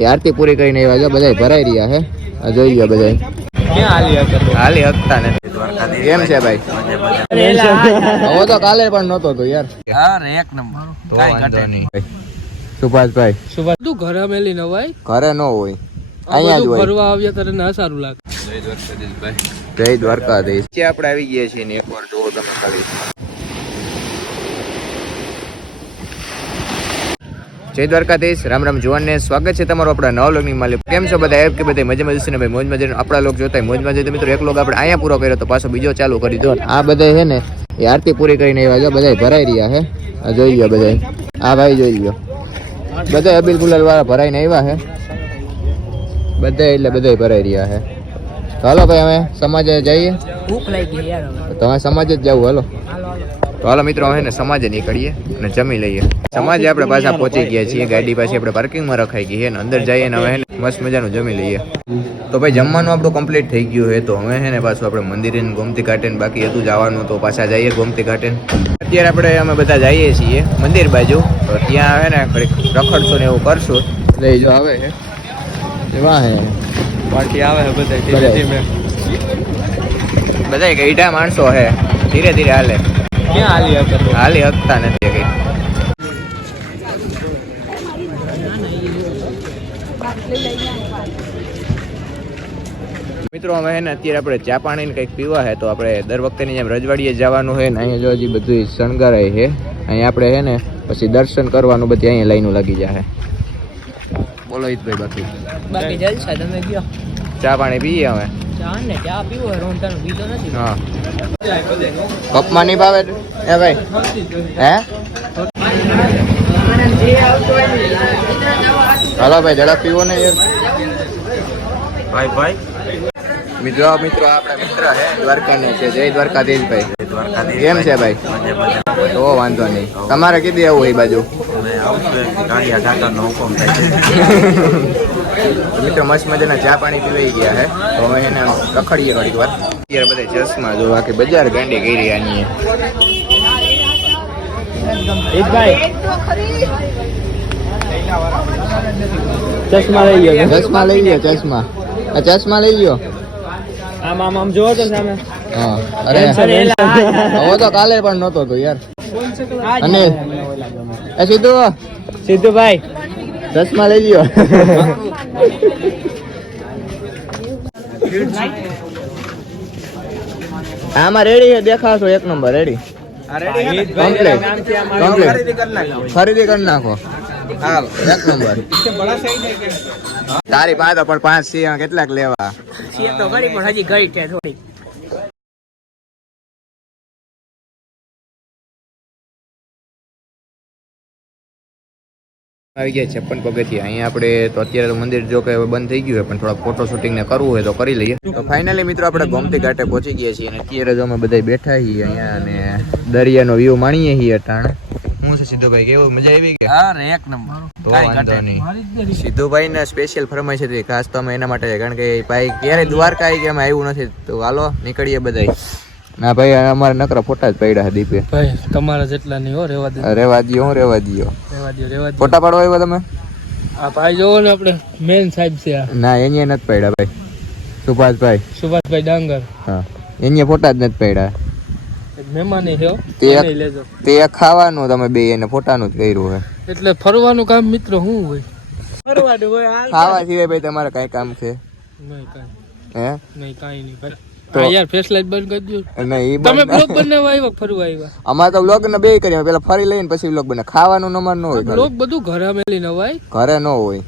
એ આરતી પૂરી કરીને આવ્યા છે, બધા ભરાઈ રહ્યા છે. આ જોઈ લો બધા હાલી હકતા નથી. કેમ છે ભાઈ? હવે તો કાલે પણ નહોતો તો યાર. એક નંબર. તો વાંધો નહીં. સુભાષભાઈ તું ઘરે મેલી ન હોય, ઘરે ન હોય, અહીંયા જ હોય. ફરવા આવ્યા તારે ના સારું લાગે. જય દ્વારકાધીશ. આપણે આવી ગયા છીએ ને એકવાર જોવો તમે ખાલી. જય દ્વારકાધીશ. રામ રામ જુવાનને સ્વાગત છે તમારું આપણા નવા લોગની માલિક. કેમ છો બધા? એમ કે બધા મજામાં જશે ને ભાઈ? મોજ મજા આપણા લોક જોતા મોજમાં જઈએ. મિત્રો એક લોક આપણે અહીંયા પૂરો કર્યો તો પાછો બીજો ચાલુ કરી દો. આ બધા છે ને એ આરતી પૂરી કરીને આવ્યા છે, બધા ભરાઈ રહ્યા છે. આ જોઈ લો બધા. આ ભાઈ જોઈ લો, બધા અબીલ ગુલાલ વાળા ભરાઈને આવ્યા છે બધા, એટલે બધા ભરાઈ રહ્યા છે. હાલો ભાઈ અમે સમાજે જઈએ. ભૂખ લાગી યાર. તમે સમાજે જ જવું. હાલો તો હાલો મિત્રો અમે ને સમાજે નીકળીએ અને જમી લઈએ. સમાજે આપણે પાછા પહોંચી ગયા છીએ. ગાડી પાછી આપણે પાર્કિંગમાં રખાઈ ગઈ છે ને અંદર જઈએ ને હવે મસ્ત મજાનું જમી લઈએ. તો ભાઈ જમવાનું આપણું કમ્પ્લીટ થઈ ગયું છે. તો હવે છે ને પાછું આપણે મંદિરે ગોમતી ઘાટે બાકી હતું જવાનું, તો પાછા જઈએ ગોમતી ઘાટે. અત્યારે આપણે અમે બધા જઈએ છીએ મંદિર બાજુ. તો ત્યાં આવે ને રખડશું ને એવું કરશું. લઈ જો આવે છે વાહ હે પાર્ટી આવે છે બધા બધા ગઈઢા માણસો હે, ધીરે ધીરે હાલે. ક્યાં હાલી હકતા નથી કઈ. મિત્રો અમે હે ને અત્યારે આપણે ચા પાણી ને કંઈક પીવા છે. તો આપણે દર વખતેની જેમ રજવાડીએ જવાનું છે ને અહીંયા જો હજી બધું શણગારાય છે. અહીંયા આપણે હે ને પછી દર્શન કરવાનું બધી અહીંયા લાઈનો લાગી જાય. બોલો હિતભાઈ. બાકી જલસા. તમે ગયો ચા પાણી પીએ અમે. ચા પીવો રોંટાનો પીતો નથી. હા કપમાં નહીં ભાવે એ ભાઈ? હે હાલો ભાઈ ઝડપ પીવો ને યાર. ભાઈ મિત્રો આપણા મિત્ર છે દ્વારકાને છે. જય દ્વારકાધીશ ભાઈ. કેમ છે ભાઈ? તો વાંધો નહીં. તમારે કીધી આવું એ બાજુ? મિત્રો મસ્ત મજાના ચા પાણી પીવાઈ ગયા છે. તો અમે એને રખડીએ ઘડીક વાર. અત્યારે બધા ચશ્મા જો આખી બજાર ગાંડી કરી આની. ચશ્મા લઈ ગયો. ચશ્મા લઈ ગયો. ચશ્મા લઈ ગયો. આમ જોવો તો સામે. હા અરે હવે તો કાલે પણ નહોતો તો યાર. અને સિદ્ધુભાઈ ચશ્મા લઈ ગયો. આમાં રેડી છે, દેખાશો એક નંબર રેડી. કમ્પ્લીટ ખરીદી કરી નાખો. એક નંબર. તારી પાસે પણ 5 સિંહ કેટલાક લેવા? સિંહ તો ઘડી પણ હજી ઘડી છે થોડી. આવી ગયા 56 પગથિયા. અહીંયા આપણે તો અત્યારે તો મંદિર જો કે બંધ થઈ ગયું હોય, પણ થોડા ફોટો શૂટિંગ ને કરવું હોય તો કરી લઈએ. તો ફાઇનલી મિત્રો આપણે ગોમતી ઘાટે પહોંચી ગયા છીએ અને અત્યારે જો અમે બધા બેઠા છીએ અહીંયા અને દરિયાનો વ્યૂ માણીએ છીએ અટાણે. હું છે સિદ્ધુભાઈ, કેવું મજા આવી કે? એક નંબર. તો વાંધો નહીં. સિદ્ધુભાઈ ને સ્પેશિયલ ફરમાઈ છે ખાસ તો અમે એના માટે, કારણ કે ભાઈ ક્યારે દ્વારકા આવી કે અમે આવ્યું નથી. તો હાલો નીકળીએ બધા. ના ભાઈ અમારે નકરા ફોટા જ પડ્યા છે દીપે. ભાઈ તમારા જેટલા નહીં હો. રેવા દો. રેવા દો. ફોટા પાડવા આવ્યા તમે? આ ભાઈ જોવો ને આપણે મેન સાહેબ છે આ. ના એની નથી પડ્યા ભાઈ. સુભાષભાઈ ડાંગર. હા એની ફોટા જ નથી પડ્યા. મહેમાન છે તે ખાવાનું તમે બે એને ફોટાનું જ કર્યું હોય. એટલે ફરવાનું કામ મિત્રો શું હોય? ફરવાનું હોય. ખાવા સિવાય ભાઈ તમારે કઈ કામ છે? નહીં કાઈ. હે નહીં કાઈ નહીં ભાઈ. તો યાર ફેસ લાઈટ બંધ કરી દો. નહીં તમે બ્લોગ બનાવવા આવ્યા ફરવા આવ્યા? અમારે તો બ્લોગ ને બે કરીએ, પેલા ફરી લઈને પછી બ્લોગ બને. ખાવાનું નંબર ન હોય. બ્લોગ બધું ઘરે મેલી નવાય. ઘરે ન હોય,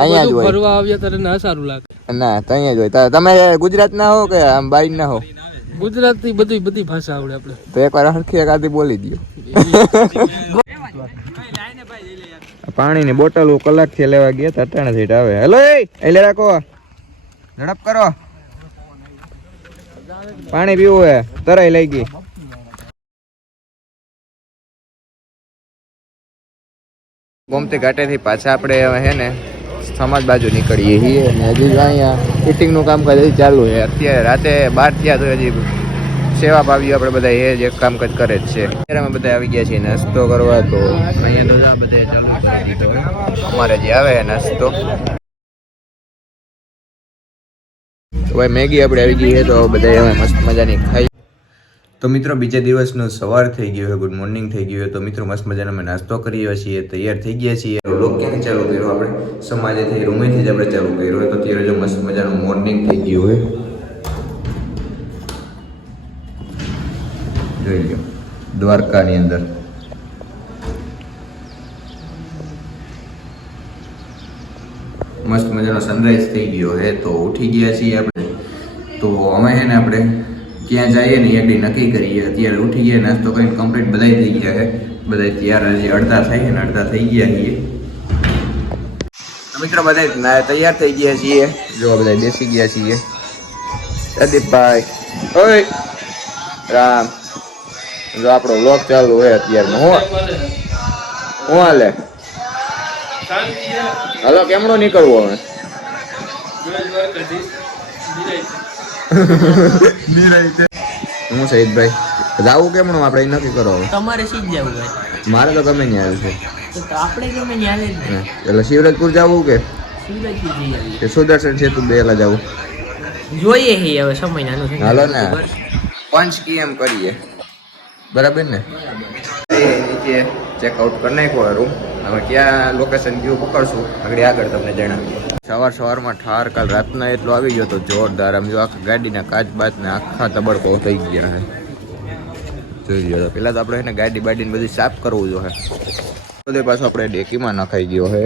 અહીંયા જ હોય. ફરવા આવ્યા તારે ના સારું લાગે. ના તો અહીંયા જ હોય. તમે ગુજરાત ના હો કે આમ બહાર ના હો? ગુજરાતી બધી ભાષા આવડે આપણે. તો એકવાર હરખી એકાદી બોલી દો. પાણીની બોટલ કલાક થી લેવા ગયા હતા, અટાણે થી આવે. હેલો એટલે રાખો, ઝડપ કરો. પાણી પીવું હે, તરાઈ લઈ ગઈ. ગોમતી ઘાટે થી પાછા આપણે હે ને સમાજ બાજુ નીકળીએ છીએ અને હજી અહીંયા ફિટિંગ નું કામકાજ હજી ચાલુ છે. અત્યારે રાતે 12 થયા તો હજી સેવા ભાવીઓ આપણે બધા એ જ એક કામકાજ કરે જ છે. અત્યારે અમે બધા આવી ગયા છીએ નાસ્તો કરવા. તો અહીંયા તો બધા ચાલુ કરી દીધો અમારે જે આવે નાસ્તો. તો ભાઈ મેગી આપણે આવી ગઈ છે તો બધા હવે મસ્ત મજાની ખાઈ. તો મિત્રો બીજા દિવસનો સવાર થઈ ગયો છે, ગુડ મોર્નિંગ થઈ ગયું છે. તો મિત્રો મસ્ત મજાનો અમે નાસ્તો કરીએ છીએ, તૈયાર થઈ ગયા છીએ. લોક ક્યાંથી ચાલુ કર્યો આપણે? સમાજેથી રૂમેથી જ આપણે ચાલુ કર્યો. તો અત્યારે જો મસ્ત મજાનું મોર્નિંગ થઈ ગયું છે. જોઈ લો દ્વારકાની અંદર મસ્ત મજાનો સનરાઈઝ થઈ ગયો છે. તો ઉઠી ગયા છીએ આપણે. તો અમે છે ને આપણે ક્યાં જઈએ ને એકડી નક્કી કરીએ. અત્યારે ઉઠી ગયા, નાસ્તો કરીને કમ્પ્લીટ બધા થઈ ગયા છે. બધા તૈયાર હજી અડધા થાય છે ને અડધા થઈ ગયા છીએ. તો મિત્રો બધા તૈયાર થઈ ગયા છીએ. જો બધા બેસી ગયા છીએ. પ્રદીપભાઈ ઓય રામ, જો આપણો વ્લોગ ચાલુ હોય અત્યારમાં. હું હાલે? હલો, કેમનો નીકળવું હવે? હું શહીદભાઈ જાવું કેમનું આપણે નક્કી કરો. તમારે સીધ જવું ભાઈ, મારે તો ગમે ત્યાં આવ્યું છે. તો આપણે ગમે ન્યાલે જ ને. એટલે શિવરાજપુર જવું કે શિવરાજપુર જઈ આવીએ. સુદર્શન સેતુ બેલા જવું? જોઈએ હી હવે સમય નાનો છે. હાલો ને 5 km કરીએ, બરાબર ને? નીચે ચેકઆઉટ કરી નાખ્યો રૂમ. હવે ક્યાં લોકેશન કયું પકડશું આગળ તમને જણાવીએ. સવારમાં ઠાર કાલ રાતના એટલો આવી ગયો તો જોરદાર. આમ જો આખા ગાડીના કાચ બાચ ને આખા તબડકો થઈ ગયા છે. જોઈ લો. પેલા તો આપણે એને ગાડી બાડીને બધું સાફ કરવું જોઈએ. બધે પાછું આપણે ડેકીમાં નખાઈ ગયો છે.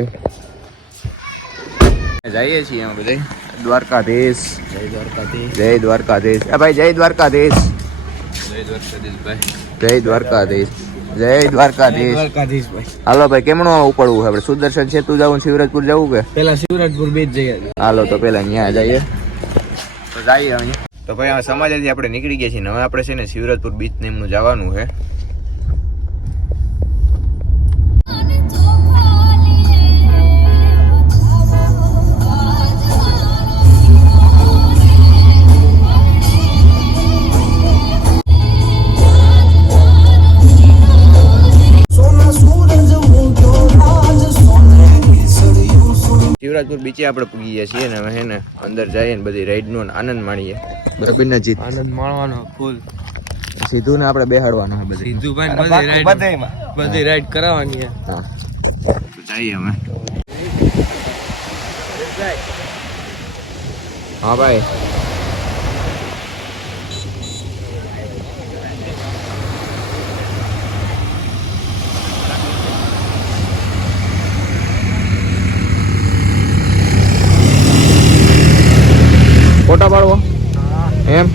જઈએ છીએ અમે બધે. દ્વારકાધીશ, જય દ્વારકાધીશ, જય દ્વારકાધીશ. ભાઈ જય દ્વારકાધીશ, જય દ્વારકાધીશ ભાઈ, જય દ્વારકાધીશ, જય દ્વારકાધીશ ભાઈ. હાલો ભાઈ, કેમનું ઉપડવું છે આપણે? સુદર્શન સેતુ જવું, શિવરાજપુર જવું કે પેલા શિવરાજપુર બીચ જઈએ? હાલો તો પેલા ત્યાં જઈએ. તો જઈએ અહીંયા. તો ભાઈ આ સમાજથી આપણે નીકળી ગયા છીએ. હવે આપણે છે ને શિવરાજપુર બીચ ને એમનું જવાનું છે. શિવરાજપુર બીચે આપણે પૂગી ગયા છીએ ને હવે હે ને અંદર જઈએ ને બધી રાઈડનો આનંદ માણીએ. બરાબર ને જીત? આનંદ માણવાનો ફૂલ. સીધું ને આપણે બેહાડવાનું છે બધી. સીધું ભાઈ બધી રાઈડ કરાવવાની છે. હા તો જઈએ અમે. હા ભાઈ, ફોટા પાડવો એમ?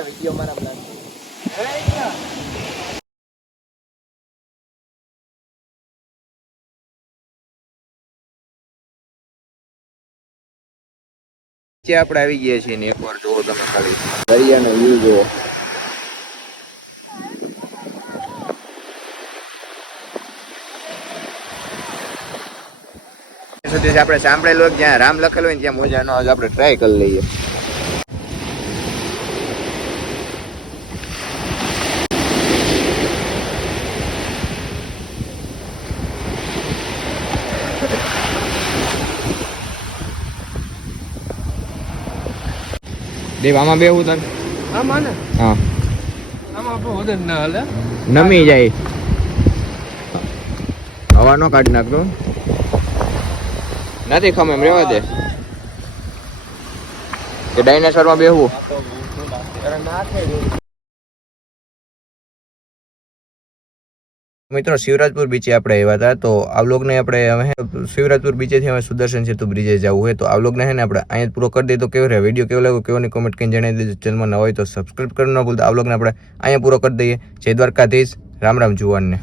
વિડીયો મારા બ્લોગ આપણે આવી ગયા છીએ ને એકવાર જોવો તમે ખાલી દરિયાનો વ્યૂ જોવો. આપણે સાંભળેલું જ્યાં રામ લખેલું હોય ને ત્યાં મોજા નો આપણે ટ્રાય કરી લઈએ. દેવ આમાં બેહું તને? આમાં ને હા, આમાં આપણું વજન ના હાલે, નમી જાય. હવા નો કાઢી નાખતો નથી ખમે એમ રેવા દે. કે ડાયનાસોર માં બેહવું? મિત્રો શિવરાજપુર બીચે આપણે આવ્યા હતા. તો આ વ્લોગને આપણે હવે શિવરાજપુર બીચેથી હવે સુદર્શન સેતુ બ્રિજે જવું હોય તો આ વ્લોગને છે ને આપણે અહીંયા પૂરો કરી દઈએ. તો કેવો રહે વિડીયો, કેવો લાગ્યો કેવો ની કોમેન્ટ કરીને જણાવી દેજો. ચેનલમાં ન હોય તો સબસ્ક્રાઈબ કરવાનું ન ભૂલતા. આ વ્લોગને આપણે અહીંયા પૂરો કરી દઈએ. જય દ્વારકાધીશ, રામ રામ જુવાનને.